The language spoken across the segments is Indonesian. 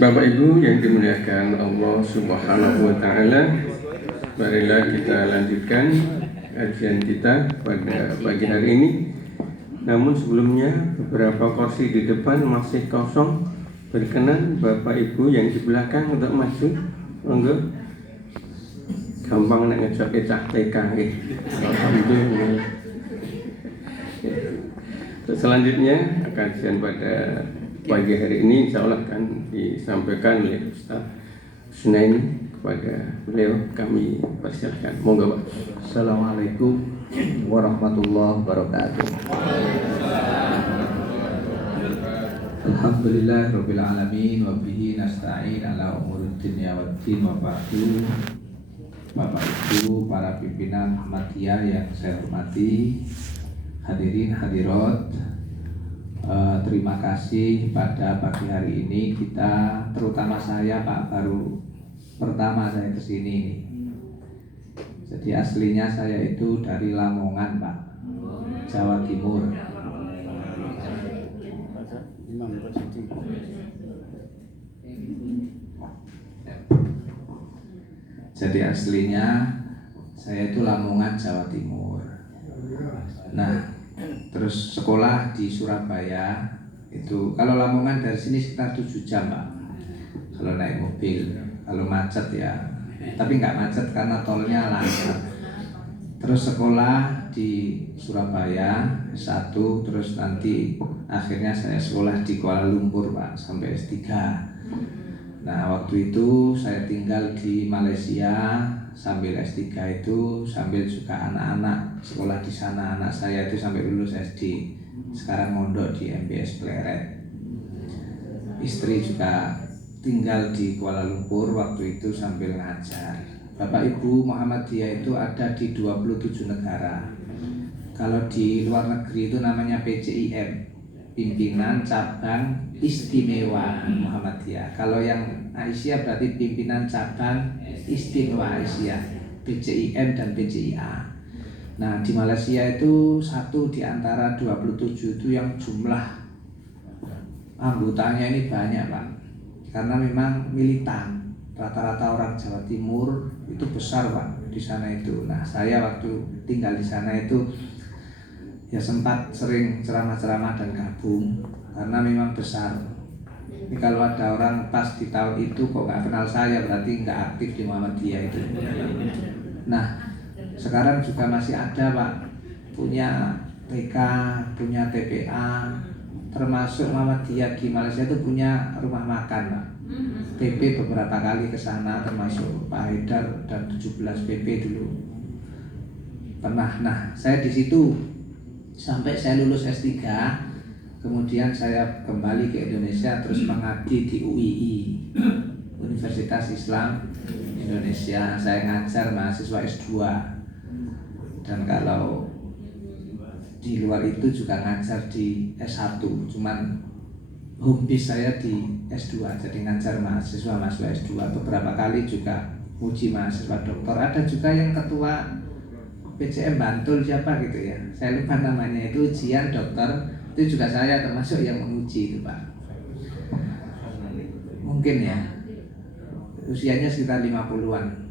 Bapak Ibu yang dimuliakan Allah Subhanahu wa taala, marilah kita lanjutkan kajian kita pada pagi hari ini. Namun sebelumnya beberapa kursi di depan masih kosong. Berkenan Bapak Ibu yang di belakang untuk maju. Monggo. Gampang nek ngejoke cah TK nggih. Alhamdulillah. Selanjutnya kajian pada pagi hari ini insya Allah akan disampaikan oleh Ustaz Husnain. Kepada beliau kami persilahkan. Monggo Pak. Assalamualaikum warahmatullahi wabarakatuh. Alhamdulillah rabbil alamin wa bihi nasta'in ala umuri dunya waddin wa ba'du. Bapak Ibu para pimpinan Ahmadiyah yang saya hormati, hadirin hadirat, terima kasih pada pagi hari ini kita, terutama saya Pak, baru pertama saya kesini nih. Jadi aslinya saya itu dari Lamongan Pak, Jawa Timur. Jadi aslinya saya itu Lamongan, Jawa Timur. Nah, terus sekolah di Surabaya. Itu kalau Lamongan dari sini sekitar 7 jam Pak, kalau naik mobil. Kalau macet ya, tapi nggak macet karena tolnya lancar. Terus sekolah di Surabaya S1, terus nanti akhirnya saya sekolah di Kuala Lumpur Pak sampai S3. Nah waktu itu saya tinggal di Malaysia sambil S3 itu, sambil juga anak-anak sekolah di sana. Anak saya itu sampai lulus SD, sekarang mondok di MBS Pleret. Istri juga tinggal di Kuala Lumpur waktu itu sambil ngajar. Bapak Ibu, Muhammadiyah itu ada di 27 negara. Kalau di luar negeri itu namanya PCIM, Pimpinan Cabang Istimewa Muhammadiyah. Kalau yang Aisyah berarti Pimpinan Cabang Istimewa Aisyah, PCIM dan PCIA. Nah di Malaysia itu satu di antara 27 itu yang jumlah anggotanya ini banyak Pak, karena memang militan. Rata-rata orang Jawa Timur itu besar Pak di sana itu. Nah saya waktu tinggal di sana itu ya sempat sering ceramah-ceramah dan gabung karena memang besar. Ini kalau ada orang pas di tahun itu kok nggak kenal saya, berarti nggak aktif di Muhammadiyah itu. Nah sekarang juga masih ada Pak, punya TK, punya TPA, termasuk Muhammadiyah di Malaysia itu punya rumah makan Pak. PP beberapa kali ke sana, termasuk Pak Haidar dan 17 PP dulu pernah. Nah saya di situ sampai saya lulus S3, kemudian saya kembali ke Indonesia terus mengabdi di UII, Universitas Islam Indonesia. Saya ngajar mahasiswa S2, dan kalau di luar itu juga ngajar di S1, cuman home base saya di S2, jadi ngajar mahasiswa S2. Beberapa kali juga uji mahasiswa doktor. Ada juga yang ketua PCM Bantul siapa gitu ya, saya lupa namanya, itu ujian dokter, itu juga saya termasuk yang menguji itu Pak. Mungkin ya usianya sekitar 50-an.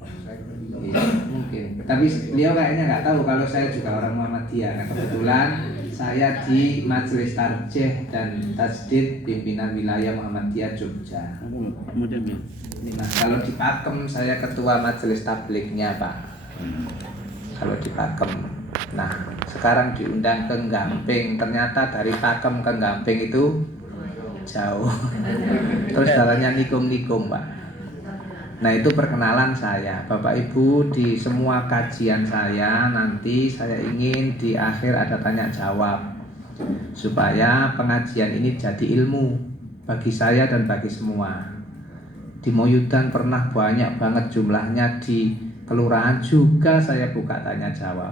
Iya, mungkin. Tapi beliau kayaknya nggak tahu kalau saya juga orang Muhammadiyah. Nah, kebetulan saya di Majelis Tarjih dan Tajdid Pimpinan Wilayah Muhammadiyah Jogja. Nah, kalau di Pakem saya ketua Majelis Tablignya Pak. Kalau di Pakem. Nah, sekarang diundang ke Gamping. Ternyata dari Pakem ke Gamping itu jauh. Terus jalannya nikung-nikung Pak. Nah itu perkenalan saya. Bapak Ibu, di semua kajian saya nanti saya ingin di akhir ada tanya jawab, supaya pengajian ini jadi ilmu bagi saya dan bagi semua. Di Moyudan pernah banyak banget jumlahnya, di kelurahan juga saya buka tanya jawab.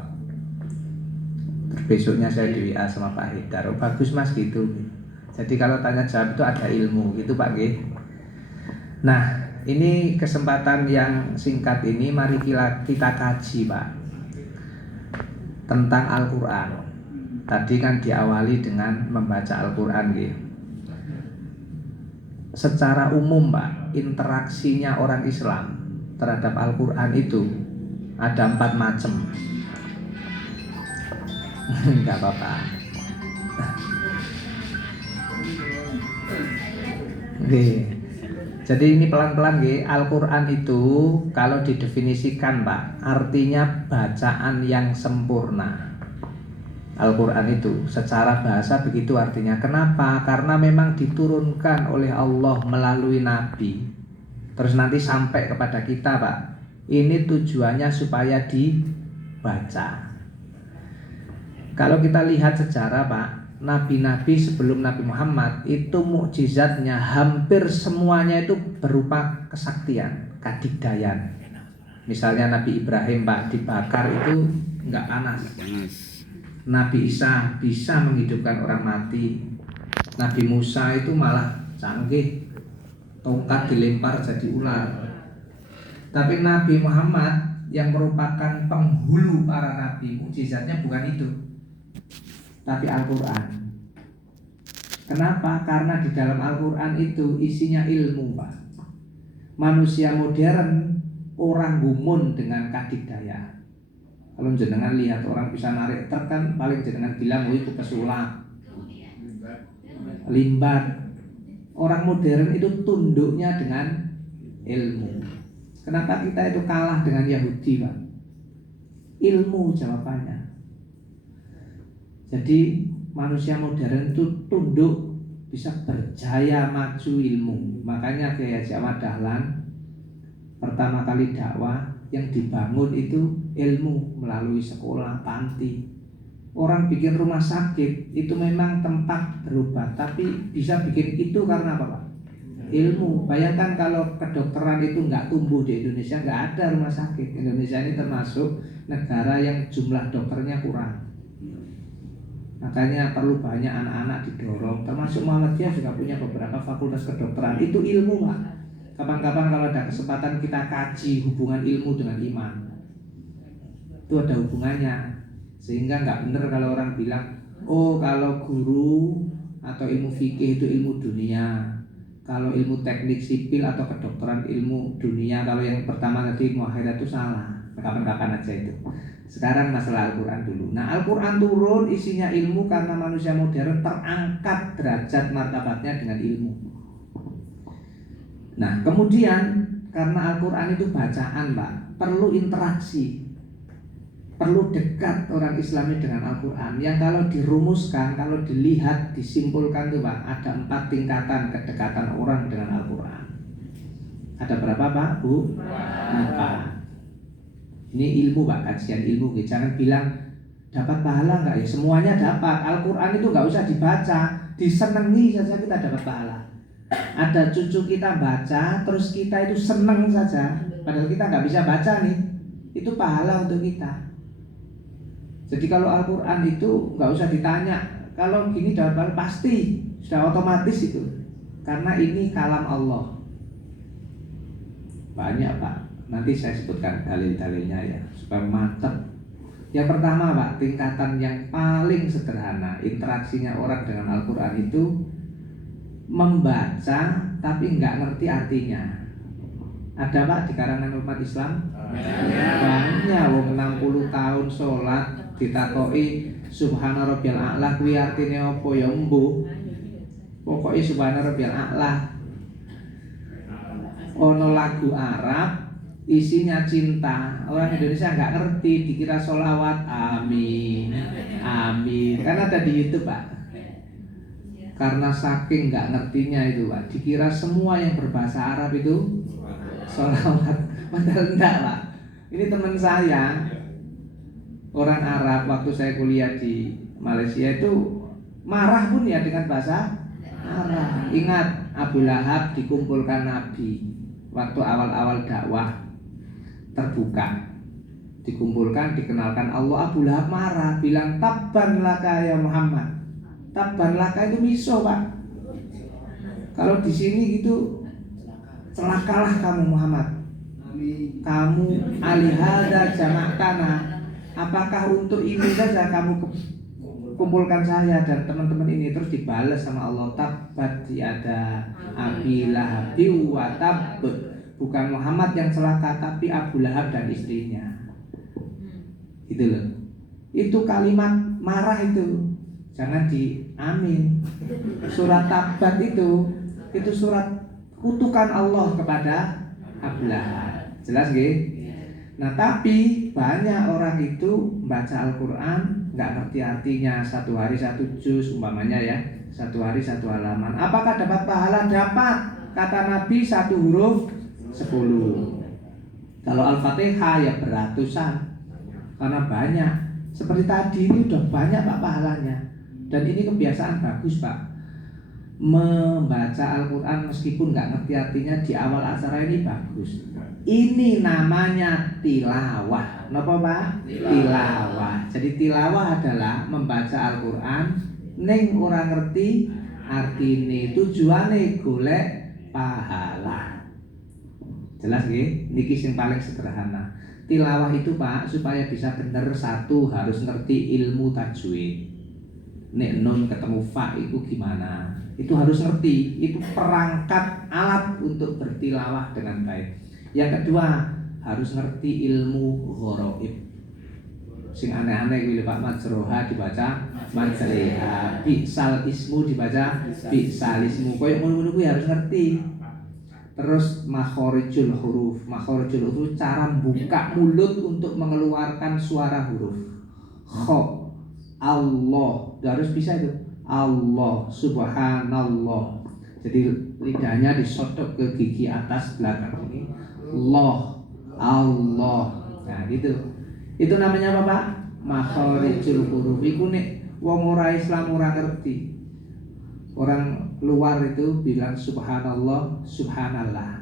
Besoknya saya di WA sama Pak Haidar, oh, bagus Mas gitu. Jadi kalau tanya jawab itu ada ilmu gitu Pak G. Nah ini kesempatan yang singkat ini, mari kita kaji Pak tentang Al-Quran. Tadi kan diawali dengan membaca Al-Quran gitu. secara umum Pak, interaksinya orang Islam terhadap Al-Quran itu ada 4 macam. Enggak apa-apa. Jadi ini pelan-pelan Al-Quran itu kalau didefinisikan Pak, artinya bacaan yang sempurna. Al-Quran itu secara bahasa begitu artinya. Kenapa? Karena memang diturunkan oleh Allah melalui Nabi. Terus nanti sampai kepada kita Pak. Ini tujuannya supaya dibaca. Kalau kita lihat sejarah Pak, nabi-nabi sebelum Nabi Muhammad itu mukjizatnya hampir semuanya itu berupa kesaktian, kadigdayan. Misalnya Nabi Ibrahim Pak dibakar itu enggak panas. Nabi Isa bisa menghidupkan orang mati. Nabi Musa itu malah canggih, tongkat dilempar jadi ular. Tapi Nabi Muhammad yang merupakan penghulu para nabi, mukjizatnya bukan itu, tapi Al-Quran. Kenapa? Karena di dalam Al-Quran itu isinya ilmu Pak. Manusia modern orang gumun dengan kadigdaya. Kalau jenengan lihat orang bisa narik truk kan paling jenengan bilang itu pesulap, limbat. Orang modern itu tunduknya dengan ilmu. Kenapa kita itu kalah dengan Yahudi Pak? Ilmu jawabannya. Jadi manusia modern itu tunduk, bisa berjaya maju ilmu. Makanya kayak Haji Ahmad Dahlan pertama kali dakwah yang dibangun itu ilmu melalui sekolah, panti. Orang bikin rumah sakit itu memang tempat berobat, tapi bisa bikin itu karena apa Pak? Ilmu. Bayangkan kalau kedokteran itu nggak tumbuh di Indonesia, nggak ada rumah sakit. Indonesia ini termasuk negara yang jumlah dokternya kurang. Makanya perlu banyak anak-anak didorong. Termasuk Muhammadiyah juga punya beberapa fakultas kedokteran. Itu ilmu Pak. Kapan-kapan kalau ada kesempatan kita kaji hubungan ilmu dengan iman. Itu ada hubungannya. Sehingga nggak benar kalau orang bilang, oh kalau guru atau ilmu fikih itu ilmu dunia, kalau ilmu teknik sipil atau kedokteran ilmu dunia, kalau yang pertama tadi ilmu akhirat itu salah. Kapan-kapan aja itu. Sekarang masalah Al-Quran dulu. Nah Al-Quran turun isinya ilmu karena manusia modern terangkat derajat martabatnya dengan ilmu. Nah kemudian karena Al-Quran itu bacaan Pak, perlu interaksi, perlu dekat orang Islami dengan Al-Quran. Yang kalau dirumuskan, kalau dilihat, disimpulkan tuh Pak, ada 4 tingkatan kedekatan orang dengan Al-Quran. Ada berapa Pak? Bu? 4. Ini ilmu Pak, kajian ilmu. Jangan bilang dapat pahala enggak ya, semuanya dapat. Al-Quran itu enggak usah dibaca, disenangi saja kita dapat pahala. Ada cucu kita baca, terus kita itu senang saja, padahal kita nggak bisa baca nih, itu pahala untuk kita. Jadi kalau Al-Quran itu nggak usah ditanya, kalau gini dapat pahala pasti, sudah otomatis itu, karena ini kalam Allah. Banyak Pak, nanti saya sebutkan dalil-dalilnya ya, supaya mantap. Yang pertama Pak, tingkatan yang paling sederhana interaksinya orang dengan Al-Quran itu membaca tapi nggak ngerti artinya. Ada Pak di kalangan umat Islam? Banyak. Wong 60 tahun sholat ditakoi subhana rabbiyal a'la kuwi artine apa ya mbuh. Pokoke subhana rabbiyal a'la. Ono lagu Arab isinya cinta. Orang Indonesia nggak ngerti, dikira sholawat amin amin. Kan ada di YouTube Pak. Karena saking nggak ngertinya itu Pak, dikira semua yang berbahasa Arab itu sholawat. Padahal enggak Pak. Ini teman saya orang Arab, waktu saya kuliah di Malaysia itu marah pun ya dengan bahasa Arab. Ingat Abu Lahab dikumpulkan Nabi waktu awal-awal dakwah terbuka, dikumpulkan, dikenalkan Allah. Abu Lahab marah, bilang tabban laka ya Muhammad. Tabban laka itu miso Pak. Kalau di sini gitu, celakalah kamu Muhammad. Kamu alihada jama'tana. Apakah untuk ini saja kamu kumpulkan saya dan teman-teman ini, terus dibalas sama Allah, tabat yada Abi Lahab wa tab. Bukan Muhammad yang celaka, tapi Abu Lahab dan istrinya. Gitu loh. Itu kalimat marah itu. Jangan diamin. Surat Tabat itu surat kutukan Allah kepada Abu Lahab. Jelas nggih? Nah, tapi banyak orang itu membaca Al-Qur'an nggak ngerti artinya, satu hari satu juz umpamanya ya, satu hari satu halaman. Apakah dapat pahala? Dapat. Kata Nabi, satu huruf 10. Kalau Al-Fatihah ya beratusan, karena banyak. Seperti tadi ini udah banyak Pak pahalanya. Dan ini kebiasaan bagus Pak, membaca Al-Quran meskipun nggak ngerti artinya di awal acara ini bagus. Ini namanya tilawah. Napa Pak? Tilawah. Jadi tilawah adalah membaca Al-Quran ning ora ngerti artine, tujuane golek pahala. Jelas nggih? Niki sing paling sederhana. Tilawah itu Pak, supaya bisa bener, satu harus ngerti ilmu tajwid. Nek nun ketemu fa itu gimana? Itu harus ngerti. Itu perangkat alat untuk bertilawah dengan baik. Yang kedua, harus ngerti ilmu gharaib. Sing aneh-aneh kuwi Pak, majroha dibaca majreha, bi'sal ismu dibaca bi'sal ismu. Koyo ngono-ngono kuwi harus ngerti. Terus makhorijul huruf. Makhorijul huruf cara buka mulut untuk mengeluarkan suara huruf. Kho, Allah, harus bisa itu. Allah, subhanallah. Jadi lidahnya disodok ke gigi atas belakang ini. Allah. Nah gitu. Itu namanya apa Pak? Makhorijul huruf. Iku nek wong ora Islam ora ngerti. Orang luar itu bilang subhanallah, subhanallah,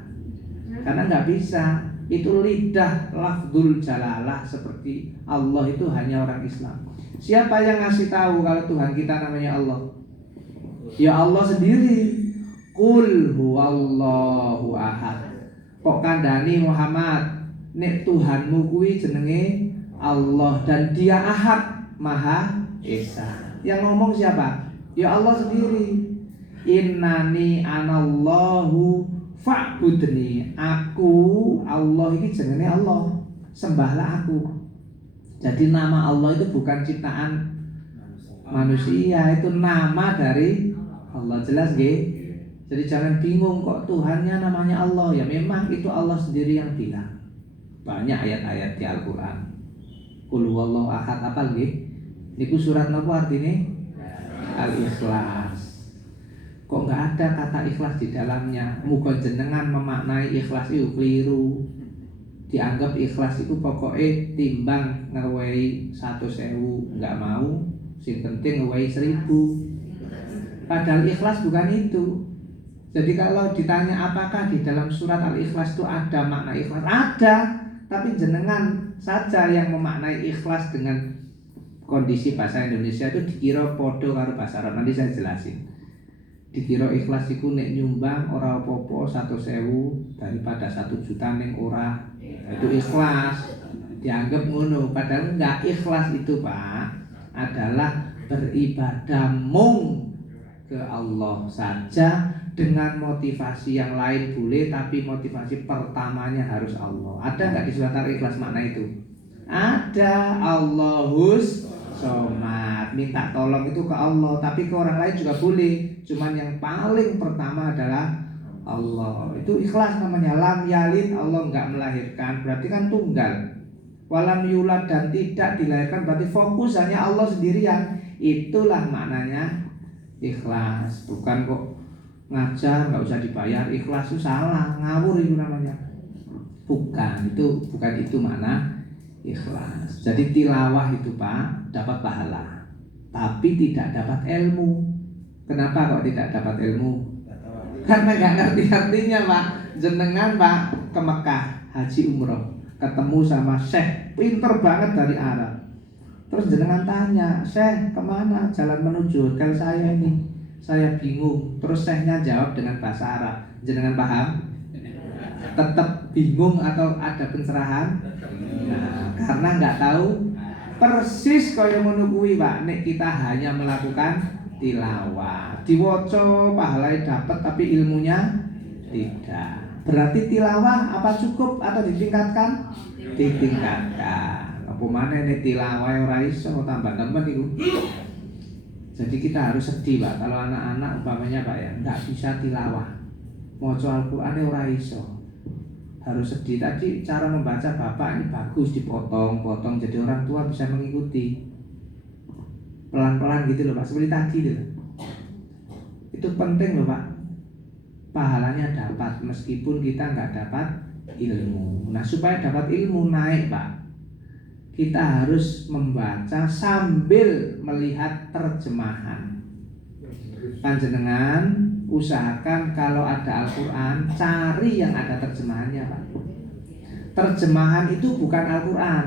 karena nggak bisa. Itu lidah lafzul jalalah seperti Allah itu hanya orang Islam. Siapa yang ngasih tahu kalau Tuhan kita namanya Allah? Ya Allah sendiri. Qul huwallahu ahad. Kok kandhani Muhammad, nek Tuhanmu kuwi jenenge Allah dan Dia Ahad, Maha Esa. Yang ngomong siapa? Ya Allah sendiri. Innani anallahu fa'budni. Aku Allah ini jenenge Allah, sembahlah aku. Jadi nama Allah itu bukan ciptaan manusia, itu nama dari Allah. Jelas nggih? Jadi jangan bingung kok Tuhannya namanya Allah. Ya memang itu Allah sendiri yang bilang. Banyak ayat-ayat di Al-Qur'an. Qul huwallahu ahad, apa nggih? Niku surat napa artine? Al-Ikhlas. Kok nggak ada kata ikhlas di dalamnya? Muga jenengan memaknai ikhlas itu keliru. Dianggap ikhlas itu pokoknya timbang ngewehi 100.000, nggak mau. Sing penting ngewehi 1.000. Padahal ikhlas bukan itu. Jadi kalau ditanya apakah di dalam surat Al-Ikhlas itu ada makna ikhlas? Ada, tapi jenengan saja yang memaknai ikhlas dengan kondisi bahasa Indonesia itu dikira podo karo bahasa Arab. Nanti saya jelasin. Dikira ikhlas iku nek nyumbang ora apa-apa 100.000 daripada 1 juta ning ora. Itu ikhlas. Dianggap ngono, padahal enggak. Ikhlas itu Pak adalah beribadah mung ke Allah saja, dengan motivasi yang lain boleh, tapi motivasi pertamanya harus Allah. Ada enggak di surat Al-Ikhlas makna itu? Ada. Allahus somad, minta tolong itu ke Allah, tapi ke orang lain juga boleh. Cuman yang paling pertama adalah Allah. Itu ikhlas namanya. Lam yalid, Allah enggak melahirkan, berarti kan tunggal. Walam yulad, dan tidak dilahirkan, berarti fokus hanya Allah sendirian. Itulah maknanya ikhlas. Bukan kok ngajar nggak usah dibayar, ikhlas itu salah, ngawur itu namanya. Bukan itu makna ikhlas. Jadi tilawah itu Pak dapat pahala, tapi tidak dapat ilmu. Kenapa kok tidak dapat ilmu? Karena nggak ngerti artinya Pak. Jenengan Pak ke Mekah haji umroh, ketemu sama Syekh pinter banget dari Arab. Terus jenengan tanya, Syekh kemana jalan menuju hotel saya ini? Saya bingung. Terus Syekhnya jawab dengan bahasa Arab. Jenengan paham? Tetap bingung atau ada pencerahan? Nah, karena nggak tahu Persis kaya ngono kuwi Pak, nek kita hanya melakukan tilawah. Diwaca pahalanya dapat tapi ilmunya tidak. Berarti tilawah apa cukup atau ditingkatkan? Ditingkatkan. Apa maneh nek tilawah ora iso tambah nemen iku. Jadi kita harus sedih Pak kalau anak-anak umpamanya Pak ya enggak bisa tilawah. Maca Al-Qur'ane ora iso. Harus sedih. Tadi cara membaca Bapak ini bagus, dipotong-potong jadi orang tua bisa mengikuti pelan-pelan gitu loh Pak, seperti tadi loh. Itu penting loh Pak, pahalanya dapat meskipun kita nggak dapat ilmu. Nah supaya dapat ilmu naik Pak, kita harus membaca sambil melihat terjemahan. Panjenengan usahakan kalau ada Al-Quran, cari yang ada terjemahannya Pak. Terjemahan itu bukan Al-Quran.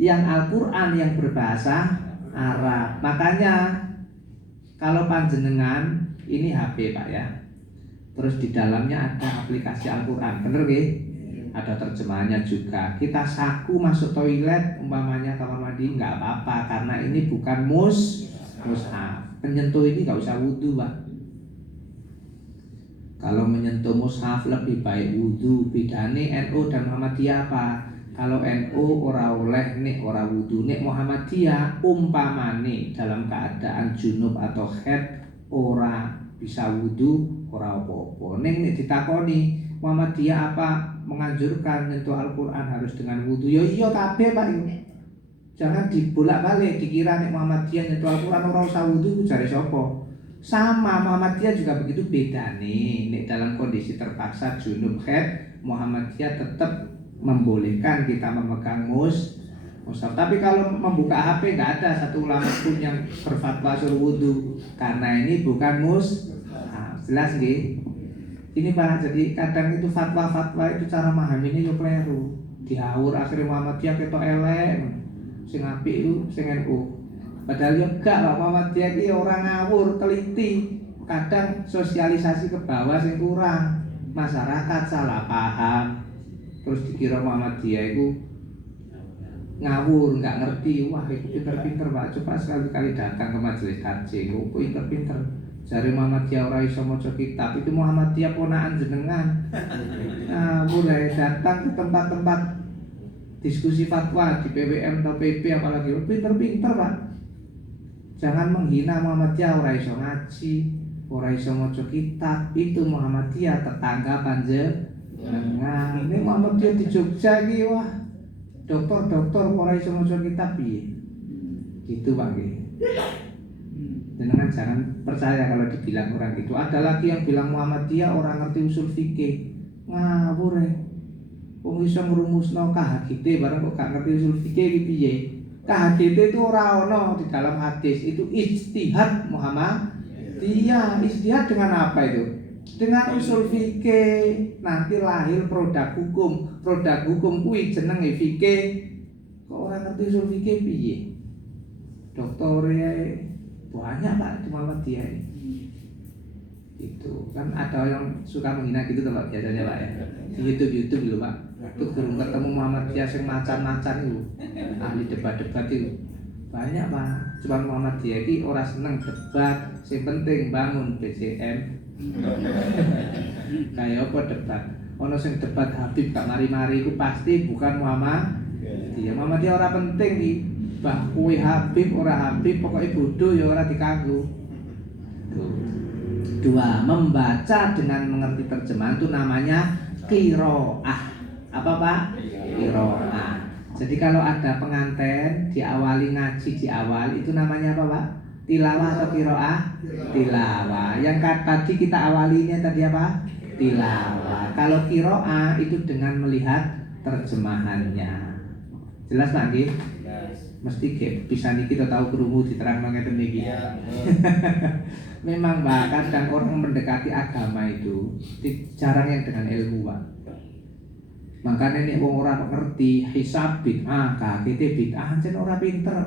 Yang Al-Quran yang berbahasa Arab. Makanya kalau panjenengan, ini HP Pak ya, terus di dalamnya ada aplikasi Al-Quran, bener gak? Ada terjemahannya juga. Kita saku masuk toilet umpamanya kamar mandi nggak apa-apa, karena ini bukan mushaf. Penyentuh ini nggak usah wudhu Pak. Kalau menyentuh mushaf lebih baik wudhu. Bedane NU dan Muhammadiyah apa? Kalau NU ora oleh nek ora wudhu, nek Muhammadiyah umpamane dalam keadaan junub atau haid ora bisa wudhu ora apa-apa. Nek ditakoni Muhammadiyah apa menganjurkan nyentuh Al-Quran harus dengan wudhu? Ya iya kabeh Pak yo. Jangan dibolak-balik dikira nek Muhammadiyah nyentuh Al-Quran ora usah wudhu jare sapa? Sama Muhammadiyah juga begitu, beda nih. Nek dalam kondisi terpaksa junub haid, Muhammadiyah tetap membolehkan kita memegang mushaf. Tapi kalau membuka HP nggak ada satu ulama pun yang berfatwa suruh wudhu, karena ini bukan mushaf. Jelas nggih? Ini Pak, jadi kadang itu fatwa-fatwa itu cara memahaminya yo kleru. Dihaur akhirnya Muhammadiyah ketok elek. Sing apik itu sing NU. Padahal yo gak Pak, Muhammadiyah iki orang ngawur, teliti. Kadang sosialisasi ke bawah sing kurang. Masyarakat salah paham. Terus dikira Muhammadiyah itu ngawur, nggak ngerti. Wah itu pinter-pinter Pak, coba sekali-kali datang ke majelis kaji. Oh pinter-pinter. Jari Muhammadiyah ora iso maca kitab, itu Muhammadiyah ponakan jenengan. Nah, mulai datang ke tempat-tempat diskusi fatwa di PWM atau PP apalagi, pinter-pinter Pak. Jangan menghina Muhammadiyah ora iso ngaji, ora iso maca kitab. Itu Muhammadiyah tetangga panjenengan. Ini Muhammadiyah di Jogja iki wah. Dokter ora iso maca kitab piye? Gitu Pak nggih. Jenengan jangan percaya kalau dibilang orang itu. Ada lagi yang bilang Muhammadiyah orang ngerti usul fikih. Ngawur wong iso ngrumusno KHGT bareng kok gak ngerti usul fikih iki piye? KHGT itu ora ono di dalam hadis, itu ijtihad Muhammadiyah. Ijtihad dengan apa itu? Dengan usul fikih. Nanti lahir produk hukum. Produk hukum kuwi jenenge fikih. Kok ora ngerti usul fikih piye? Doktore banyak Pak di Muhammadiyah ini. Itu kan ada yang suka menghina gitu Pak biasanya Pak ya. Di YouTube dulu Pak. Itu kurang ketemu Muhammadiyah yang macan-macan itu. Ahli debat-debat itu. Banyak Pak. Cuma Muhammadiyah ini orang seneng debat. Yang penting bangun BCM. Kayak apa debat? Ono sing debat Habib gak mari-mari itu pasti bukan Muhammadiyah. Muhammadiyah orang penting iki. Bah kuwi Habib ora Habib pokoknya bodoh ya ora dikanggo. Dua, membaca dengan mengerti terjemahan itu namanya qiraah. Apa Pak? Qiraah. Jadi kalau ada pengantin diawali ngaji di awal itu namanya apa Pak? Tilawah atau qiraah? Tilawah. Yang tadi kita awalinya tadi apa? Tilawah. Kalau qiraah itu dengan melihat terjemahannya. Jelas Pak nggih? Mesti bisa niki kita tahu kerungu diterang ngeten niki. Memang Pak, kadang orang mendekati agama itu jarang yang dengan ilmu Pak. Makanya nek wong ora ngerti hisab bid'ah, KHGT bid'ah, jan ora pinter.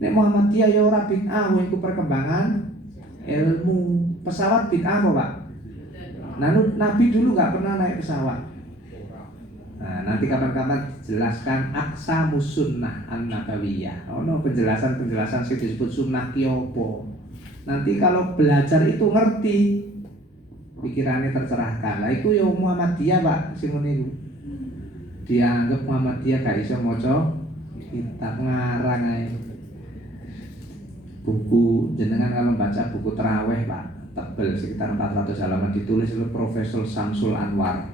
Nek Muhammadiyah ya ora bid'ah, iku perkembangan ilmu. Pesawat bid'ah apa Pak? Nah, Nabi dulu nggak pernah naik pesawat. Nah, nanti kapan-kapan dijelaskan aqsamus sunnah an-nabawiyah. Penjelasan-penjelasan sing disebut sunnah ki opo. Nanti kalau belajar itu ngerti, pikirannya tercerahkan. Lah iku ya Muhammadiyah, Pak, sing ngene iku. Dianggap Muhammadiyah gak iso maca kitab ngarang ae. Buku jenengan kalau baca buku terawih, Pak, tebel sekitar 400 halaman, ditulis oleh Profesor Samsul Anwar.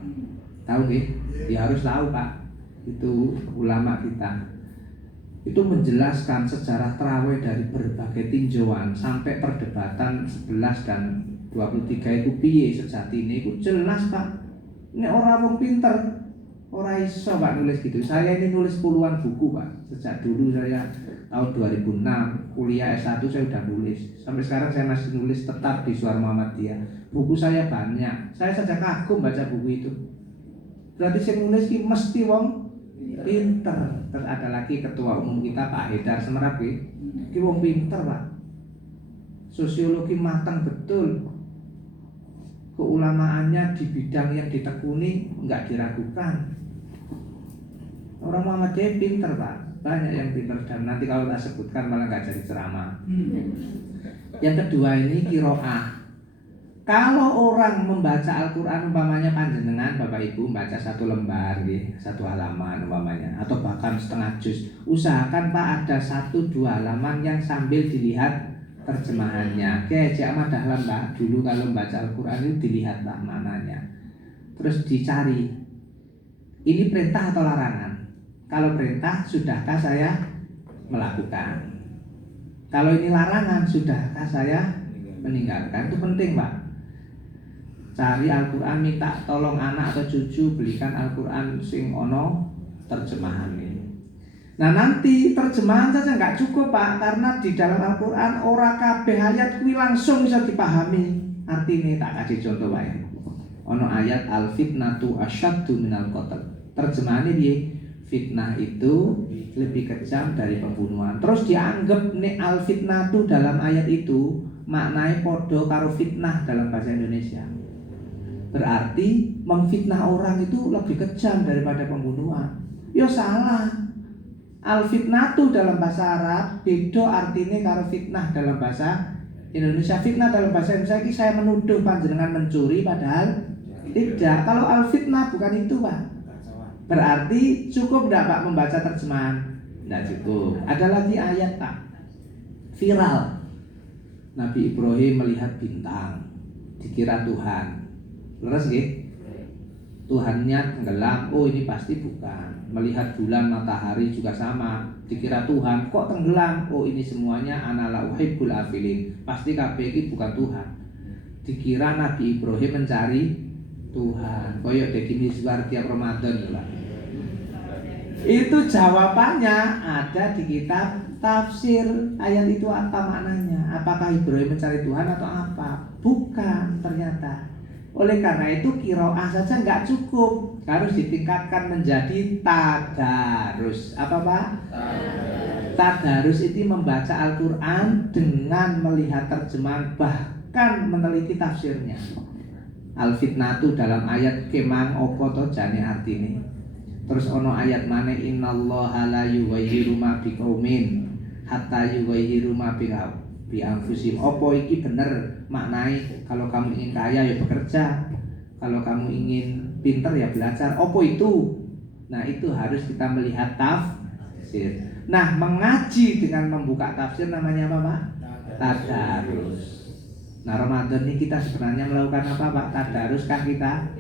Tahu nggih? Ya harus tahu, Pak. Itu ulama kita. Itu menjelaskan sejarah terawih dari berbagai tinjauan sampai perdebatan 11 dan 23 itu piye sejatine iku jelas, Pak. Nek ora wong pinter ora iso, Pak, nulis gitu. Saya ini nulis puluhan buku, Pak. Sejak dulu saya tahun 2006 kuliah S1 saya udah nulis. Sampai sekarang saya masih nulis tetap di Suara Muhammadiyah. Buku saya banyak. Saya saja kagum baca buku itu. Berarti saya nulis ki mesti wong pinter. Terus ada lagi ketua umum kita Pak Haidar Semerap ki wong pinter, Pak. Sosiologi matang betul. Keulamaannya di bidang yang ditekuni enggak diragukan. Orang Muhammadiyah pinter, Pak. Banyak yang pinter dan nanti kalau tak sebutkan malah enggak jadi ceramah. Yang kedua ini qiraah. Kalau orang membaca Al-Quran umpamanya panjenengan Bapak Ibu membaca satu lembar, satu halaman umpamanya, atau bahkan setengah juz, usahakan Pak ada 1-2 halaman yang sambil dilihat terjemahannya. Kayak Ahmad Dahlan, Pak, dulu kalau membaca Al-Quran itu dilihat, Pak, maknanya. Terus dicari, ini perintah atau larangan? Kalau perintah, sudahkah saya melakukan? Kalau ini larangan, sudahkah saya meninggalkan? Itu penting, Pak. Cari Al-Quran, minta tolong anak atau cucu belikan Al-Quran sing ono terjemahan ini. Nah nanti terjemahan saja nggak cukup, Pak, karena di dalam Al-Quran ora kabeh ayat kuwi langsung bisa dipahami. Artinya tak kasih contoh, Pak, ya. Ono ayat al-fitnatu asyaddu minal qatl. Terjemahannya dia fitnah itu lebih kejam dari pembunuhan. Terus dianggap nek al-fitnatu dalam ayat itu maknanya podo karo fitnah dalam bahasa Indonesia. Berarti memfitnah orang itu lebih kejam daripada pembunuhan. Ya salah. Al-fitnatu dalam bahasa Arab beda artinya karo fitnah dalam bahasa Indonesia. Fitnah dalam bahasa Indonesia ini saya menuduh panjenengan mencuri padahal tidak. Kalau al-fitnah bukan itu, Pak. Berarti cukup tidak, Pak, membaca terjemahan? Tidak cukup. Ada lagi ayat, Pak, viral. Nabi Ibrahim melihat bintang, dikira Tuhan. Leres nggih? Tuhannya tenggelam, oh ini pasti bukan. Melihat bulan, matahari juga sama, dikira Tuhan, kok tenggelam? Oh ini semuanya analau hibbul afilin. Pasti kabeh iki bukan Tuhan. Dikira Nabi Ibrahim mencari Tuhan. Koyok Deddy Mizwar tiap Ramadan, Pak. Itu jawabannya ada di kitab tafsir. Ayat itu apa maknanya? Apakah Ibrahim mencari Tuhan atau apa? Bukan ternyata. Oleh karena itu qiraah saja nggak cukup, harus ditingkatkan menjadi tadarus. Apa, Pak? Tadarus itu membaca Al-Quran dengan melihat terjemahan, bahkan meneliti tafsirnya. Al-fitnatu dalam ayat kemang opo to jane artine. Terus ono ayat mana innallaha la yughayyiru ma biqaumin hatta yughayyiru ma bi anfusihim. Opo iki bener maknai kalau kamu ingin kaya ya bekerja, kalau kamu ingin pinter ya belajar. Opo itu? Nah itu harus kita melihat tafsir. Nah mengaji dengan membuka tafsir namanya apa, Pak? Tadarus. Nah Ramadan ini kita sebenarnya melakukan apa, Pak? Tadarus kan kita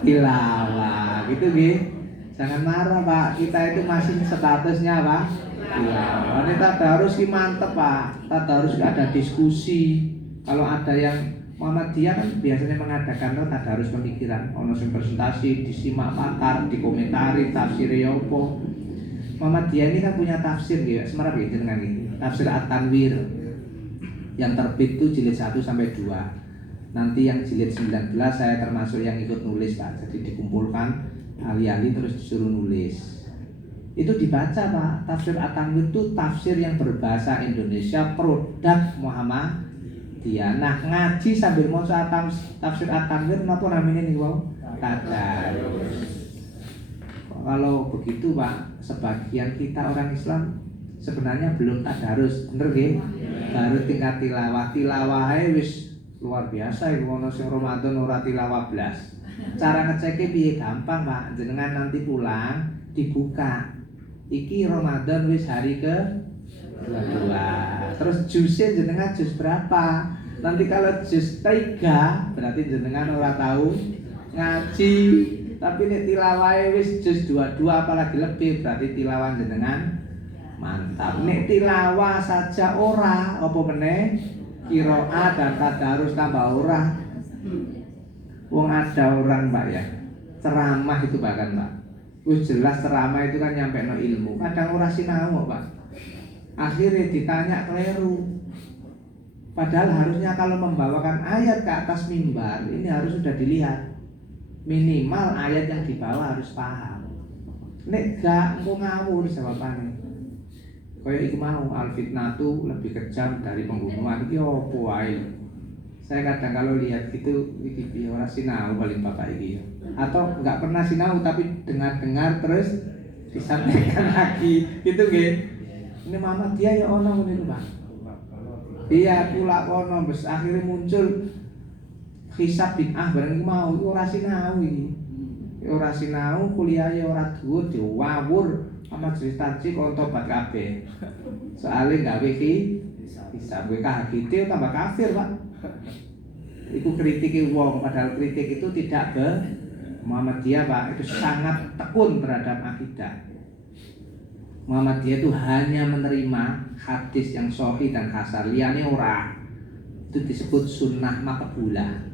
tilawah gitu nggih. Jangan marah, Pak, kita itu masih statusnya apa? Tilawah. Ini tadarus ki mantep, Pak. Tadarus ada diskusi. Kalau ada yang Muhammadiyah kan biasanya mengadakan tadarus pemikiran, ono sing presentasi, disimak pakar, dikomentari tafsir yopo. Muhammadiyah ini kan punya tafsir gitu, semerap gitu dengan ini. Tafsir At-Tanwir yang terbit itu jilid 1 sampai 2. Nanti yang jilid 19 saya termasuk yang ikut nulis, Pak. Jadi dikumpulkan ahli-ahli terus disuruh nulis. Itu dibaca, Pak. Tafsir At-Tanwir itu tafsir yang berbahasa Indonesia, produk Muhammadiyah. Nah, ngaji sambil maca tafsir At-Tanwir napa namanya niku, Tadarus. Kalau begitu Pak, sebagian kita orang Islam sebenarnya belum tadarus, bener nggih? Baru tingkat tilawah. Tilawahnya wis luar biasa iku ono sing Ramadan ora tilawah blas. Cara ngeceknya piye gampang Pak, jenengan nanti pulang dibuka. Iki Ramadan wis hari ke 22. Terus jusnya jenengan jus berapa? Nanti kalau jus 3 berarti jenengan ora tahu ngaji. Tapi nek tilawah wis jus 22 apalagi lebih berarti tilawah jenengan mantap. Nek tilawah saja ora apa meneh qiraat dan tadarus tambah ora. Wong ada orang Pak ya, ceramah itu bahkan Pak. Wis jelas ceramah itu kan nyampe no ilmu. Kadang ora sinau Pak. Akhirnya ditanya keliru. Padahal harusnya kalau membawakan ayat ke atas mimbar ini harus sudah dilihat. Minimal ayat yang dibawa harus paham. Nek gak mau ngawur jawabannya. Kayak iku mau al-fitnatu lebih kejam dari pembunuhan. Iki opo wae. Saya kadang kalau lihat gitu iki ora sinau paling bapak iki. Atau enggak pernah sinau tapi dengar-dengar terus disampaikan lagi. Gitu nggih. Ini mama dia ya ono ngene Pak. Iya pula ono bes akhirnya muncul hisab bid'ah bareng mau ora sinau iki. Ora sinau kuliah ya ora dhuwur diwawur sama cerita cik kon tobat kabeh. Soale gawe iki hisab kowe kahite tambah kafir, Pak. Iku kritike wong padahal kritik itu tidak ke Muhammadiyah, Pak. Itu sangat tekun terhadap akidah. Muhammadiyah itu hanya menerima hadis yang sahih dan hasan, liyane ora. Itu disebut sunnah maqbulah.